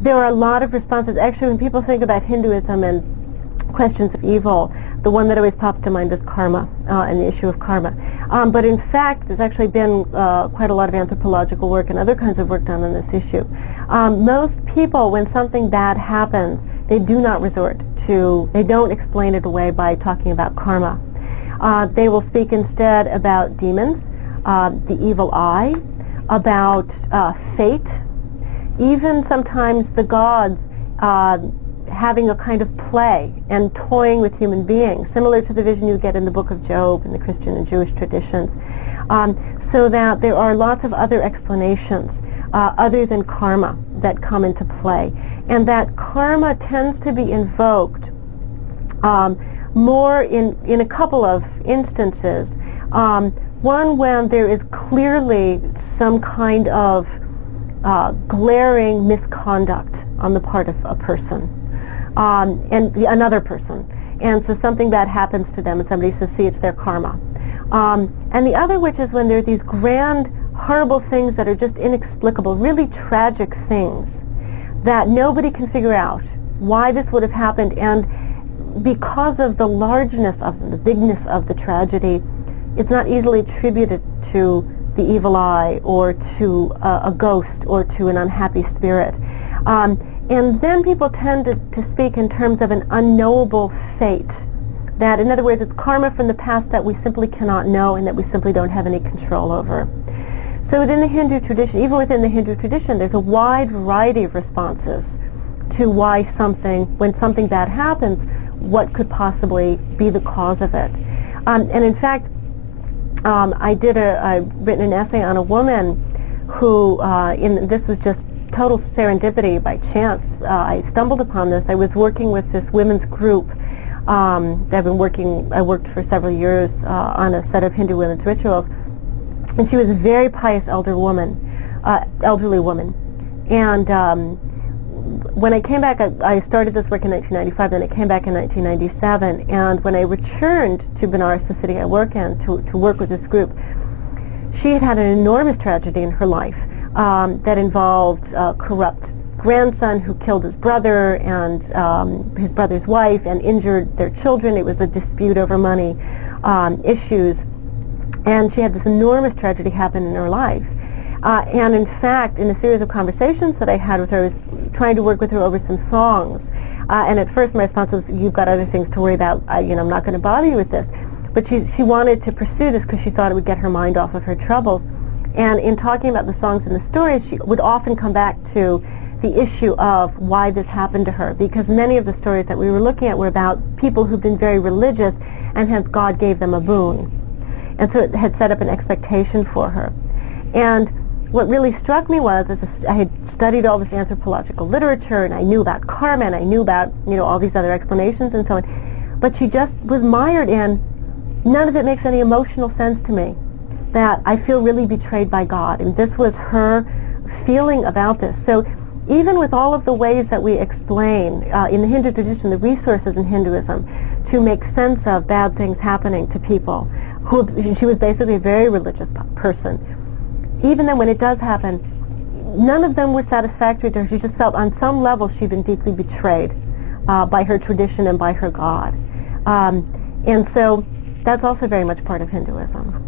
There are a lot of responses. Actually, when people think about Hinduism and questions of evil, the one that always pops to mind is karma and the issue of karma. But in fact, there's actually been quite a lot of anthropological work and other kinds of work done on this issue. Most people, when something bad happens, they do not resort to, they don't explain it away by talking about karma. They will speak instead about demons, the evil eye, about fate, even sometimes the gods having a kind of play and toying with human beings, similar to the vision you get in the book of Job in the Christian and Jewish traditions. So that there are lots of other explanations other than karma that come into play. And that karma tends to be invoked more in a couple of instances. One, when there is clearly some kind of glaring misconduct on the part of a person and another person. And so something bad happens to them and somebody says, see, it's their karma. And the other, which is when there are these grand, horrible things that are just inexplicable, really tragic things that nobody can figure out why this would have happened. And because of the largeness of the bigness of the tragedy, it's not easily attributed to the evil eye or to a ghost or to an unhappy spirit. And then people tend to speak in terms of an unknowable fate. That, in other words, it's karma from the past that we simply cannot know and that we simply don't have any control over. So within the Hindu tradition, even within the Hindu tradition, there's a wide variety of responses to why something, when something bad happens, what could possibly be the cause of it. And in fact, I've written an essay on a woman who, this was just total serendipity by chance. I stumbled upon this. I was working with this women's group that I worked for several years on a set of Hindu women's rituals. And she was a very pious elderly woman. And when I came back, I started this work in 1995, then I came back in 1997. And when I returned to Benares, the city I work in, to work with this group, she had had an enormous tragedy in her life that involved a corrupt grandson who killed his brother and his brother's wife and injured their children. It was a dispute over money issues. And she had this enormous tragedy happen in her life. And in fact, in a series of conversations that I had with her, I was trying to work with her over some songs. And at first my response was, you've got other things to worry about. I'm not going to bother you with this. But she wanted to pursue this because she thought it would get her mind off of her troubles. And in talking about the songs and the stories, she would often come back to the issue of why this happened to her. Because many of the stories that we were looking at were about people who've been very religious, and hence God gave them a boon. And so it had set up an expectation for her. And what really struck me was, I had studied all this anthropological literature, and I knew about karma, and I knew about, all these other explanations and so on. But she just was mired in, none of it makes any emotional sense to me, that I feel really betrayed by God. And this was her feeling about this. So even with all of the ways that we explain in the Hindu tradition, the resources in Hinduism, to make sense of bad things happening to people, she was basically a very religious person. Even then, when it does happen, none of them were satisfactory to her. She just felt on some level she'd been deeply betrayed by her tradition and by her God. And so that's also very much part of Hinduism.